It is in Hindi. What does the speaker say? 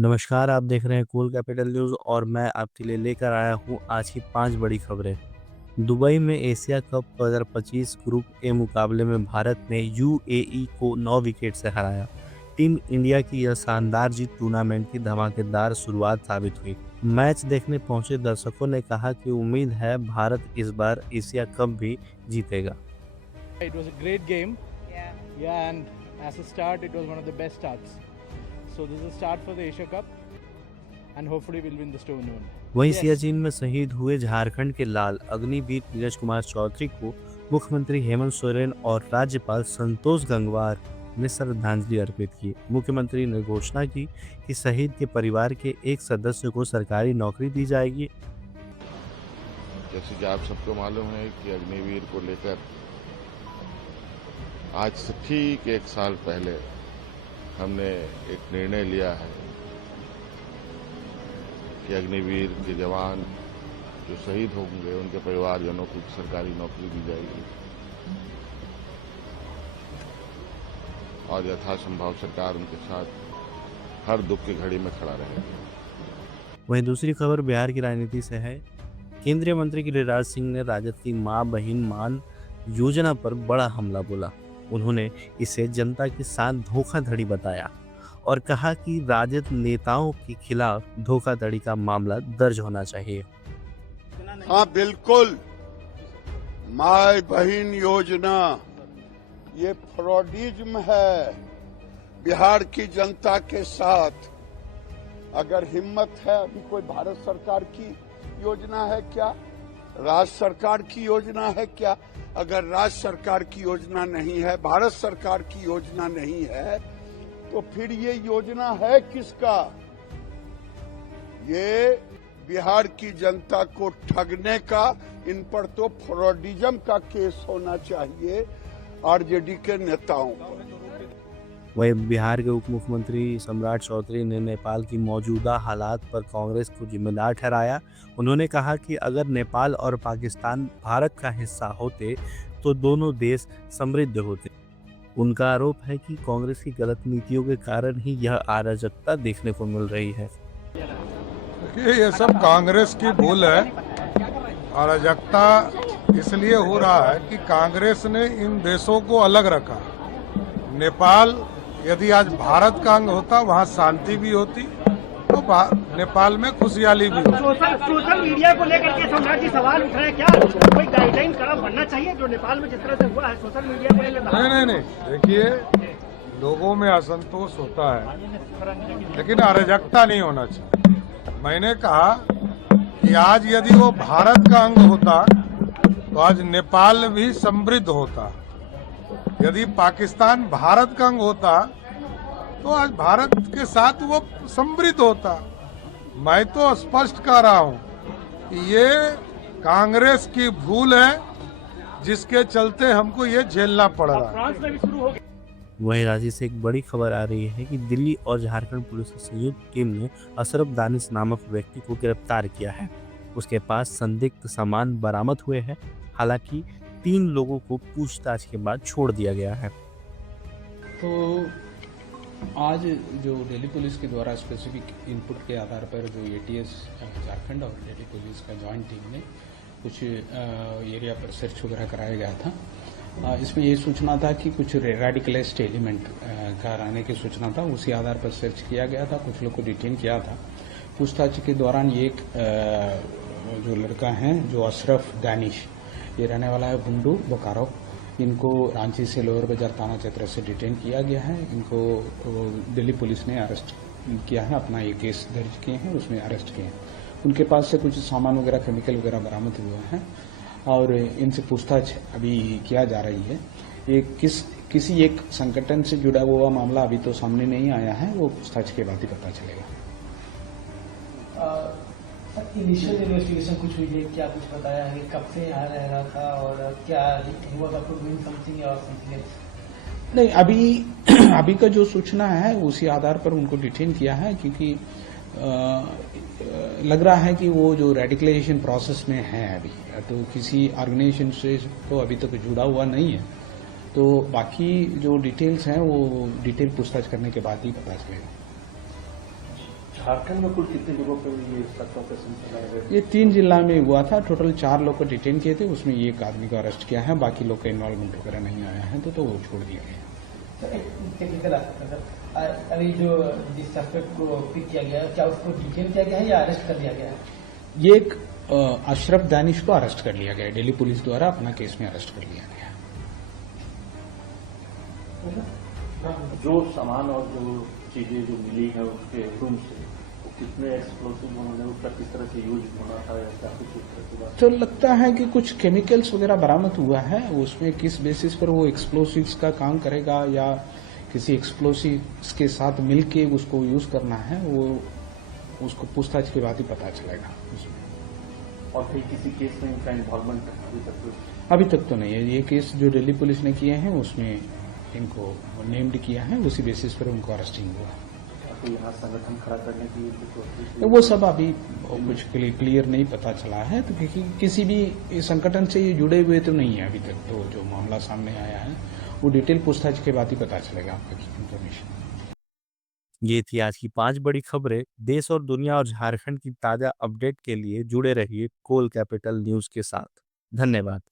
नमस्कार, आप देख रहे हैं कूल कैपिटल न्यूज़ और मैं आपके लिए लेकर आया हूँ आज की 5 बड़ी खबरें। दुबई में एशिया कप 2025 ग्रुप ए मुकाबले में भारत ने यूएई को 9 विकेट से हराया। टीम इंडिया की यह शानदार जीत टूर्नामेंट की धमाकेदार शुरुआत साबित हुई। मैच देखने पहुंचे दर्शकों ने कहा कि उम्मीद है भारत इस बार एशिया कप भी जीतेगा। It was a great game. Yeah. Yeah, and as a start, it was one of the best starts. So this is a start for the Asia Cup, and hopefully we'll win this tournament. वहीं Yes. सियाचिन में शहीद हुए झारखंड के लाल अग्निवीर नीरज कुमार चौधरी को मुख्यमंत्री हेमंत सोरेन और राज्यपाल संतोष गंगवार ने श्रद्धांजलि अर्पित की। मुख्यमंत्री ने घोषणा की कि शहीद के परिवार के एक सदस्य को सरकारी नौकरी दी जाएगी। जैसे कि आप सबको मालूम है कि अग्निवीर को लेकर आज से ठीक 1 साल पहले हमने एक निर्णय लिया है कि अग्निवीर के जवान जो शहीद होंगे उनके परिवारजनों को सरकारी नौकरी दी जाएगी और यथासंभव सरकार उनके साथ हर दुख की घड़ी में खड़ा रहेगी। वहीं दूसरी खबर बिहार की राजनीति से है। केंद्रीय मंत्री गिरिराज सिंह ने राजद की मां बहिन मान योजना पर बड़ा हमला बोला। उन्होंने इसे जनता के साथ धोखाधड़ी बताया और कहा कि राजद नेताओं के खिलाफ धोखाधड़ी का मामला दर्ज होना चाहिए। हाँ बिल्कुल, माय बहन योजना ये फ्रॉडिज्म है। बिहार की जनता के साथ अगर हिम्मत है, अभी कोई भारत सरकार की योजना है क्या, राज्य सरकार की योजना है क्या? अगर राज्य सरकार की योजना नहीं है, भारत सरकार की योजना नहीं है, तो फिर ये योजना है किसका? ये बिहार की जनता को ठगने का, इन पर तो फ्रॉडिज्म का केस होना चाहिए आरजेडी के नेताओं पर। वहीं बिहार के उप मुख्यमंत्री सम्राट चौधरी ने नेपाल की मौजूदा हालात पर कांग्रेस को जिम्मेदार ठहराया। उन्होंने कहा कि अगर नेपाल और पाकिस्तान भारत का हिस्सा होते तो दोनों देश समृद्ध होते। उनका आरोप है कि कांग्रेस की गलत नीतियों के कारण ही यह अराजकता देखने को मिल रही है। देखिए, ये सब कांग्रेस की भूल है। अराजकता इसलिए हो रहा है कि कांग्रेस ने इन देशों को अलग रखा। नेपाल यदि आज भारत का अंग होता, वहाँ शांति भी होती, तो नेपाल में खुशहाली भी होती। सोशल मीडिया को लेकर के सम्राट जी सवाल उठ रहे हैं, क्या कोई गाइडलाइन कड़क बनना चाहिए जो नेपाल में जिस तरह से हुआ है सोशल मीडिया को लेकर? नहीं, देखिए, लोगों में असंतोष होता है, लेकिन अराजकता नहीं होना चाहिए। मैंने कहा कि आज यदि वो भारत का अंग होता तो आज नेपाल भी समृद्ध होता। यदि पाकिस्तान भारत का अंग होता तो आज भारत के साथ वो समृद्ध होता। मैं तो स्पष्ट कह रहा हूं कि ये कांग्रेस की भूल है, जिसके चलते हमको ये झेलना पड़ रहा है। फ्रांस में भी शुरू हो गया। वहीं राज्य से एक बड़ी खबर आ रही है कि दिल्ली और झारखंड पुलिस की संयुक्त टीम ने अशरफ दानिश नामक व्यक्ति को गिरफ्तार किया है। उसके पास संदिग्ध सामान बरामद हुए हैं। हालांकि 3 लोगों को पूछताछ के बाद छोड़ दिया गया है। तो आज जो दिल्ली पुलिस के द्वारा स्पेसिफिक इनपुट के आधार पर जो एटीएस झारखंड और दिल्ली पुलिस का जॉइंट टीम ने कुछ एरिया पर सर्च वगैरह कराया गया था। इसमें ये सूचना था कि कुछ रेडिकलाइज्ड एलिमेंट का रहने की सूचना था। उसी आधार पर सर्च किया गया था, कुछ लोग को डिटेन किया था। पूछताछ के दौरान ये एक जो लड़का है जो अशरफ दानिश, ये रहने वाला है बुंडू बोकारो। इनको रांची से लोअर बाजार थाना क्षेत्र से डिटेन किया गया है। इनको दिल्ली पुलिस ने अरेस्ट किया है, अपना ये केस दर्ज किए हैं, उसमें अरेस्ट किए हैं। उनके पास से कुछ सामान वगैरह, केमिकल वगैरह बरामद हुए हैं और इनसे पूछताछ अभी किया जा रही है। ये किसी एक संगठन से जुड़ा हुआ मामला अभी तो सामने नहीं आया है, वो पूछताछ के बाद ही पता चलेगा। इनिशियल इन्वेस्टिगेशन कुछ हुई है, क्या कुछ बताया है, कब से यहाँ रह रहा था और क्या हुआ था, कुछ समथिंग और समथिंग? नहीं, अभी का जो सूचना है उसी आधार पर उनको डिटेन किया है, क्योंकि लग रहा है कि वो जो रेडिकलाइजेशन प्रोसेस में है अभी, तो किसी ऑर्गेनाइजेशन से तो अभी तक जुड़ा हुआ नहीं है। तो बाकी जो डिटेल्स हैं वो डिटेल पूछताछ करने के बाद ही पता चलेगा। झारखंड में कुल कितने लोगों पर ये सर्च ऑपरेशन चलाया गया? ये 3 जिला में हुआ था। टोटल 4 लोग को डिटेन किए थे, उसमें एक आदमी को अरेस्ट किया है। बाकी लोग का इन्वॉल्वमेंट वगैरह नहीं आया है तो वो छोड़ दिया गया। टेक्निकल सर, अभी जो जिस सस्पेक्ट को पिक किया गया है, क्या उसको डिटेन किया गया है या अरेस्ट कर लिया गया है? ये एक अशरफ दानिश को अरेस्ट कर लिया गया है। दिल्ली पुलिस द्वारा अपना केस में अरेस्ट कर लिया गया है। जो सामान और जो चीजें जो मिली है उसके रूम से, वो कितने एक्सप्लोसिव उन्होंने उसका किस तरह से यूज होना था या क्या कुछ इस तरह की बात? तो लगता है कि कुछ केमिकल्स वगैरह बरामद हुआ है। उसमें किस बेसिस पर वो एक्सप्लोसिव्स का काम करेगा या किसी एक्सप्लोसिव्स के साथ मिलके उसको यूज करना है, वो उसको पूछताछ के बाद ही पता चलेगा उसमें। और फिर किसी केस में इनका इन्वॉल्वमेंट अभी तक तो नहीं है। ये केस जो दिल्ली पुलिस ने किए हैं उसमें इनको नेम्ड किया है, उसी बेसिस पर उनको अरेस्टिंग हुआ। तो यहाँ संगठन खड़ा करने की वो सब अभी कुछ क्लियर नहीं पता चला है। तो किसी भी संगठन से ये जुड़े हुए तो नहीं है अभी तक। तो जो मामला सामने आया है वो डिटेल पूछताछ के बाद ही पता चलेगा आपको इन्फॉर्मेशन। ये थी आज की 5 बड़ी खबरें। देश और दुनिया और झारखंड की ताजा अपडेट के लिए जुड़े रहिए कोल कैपिटल न्यूज के साथ। धन्यवाद।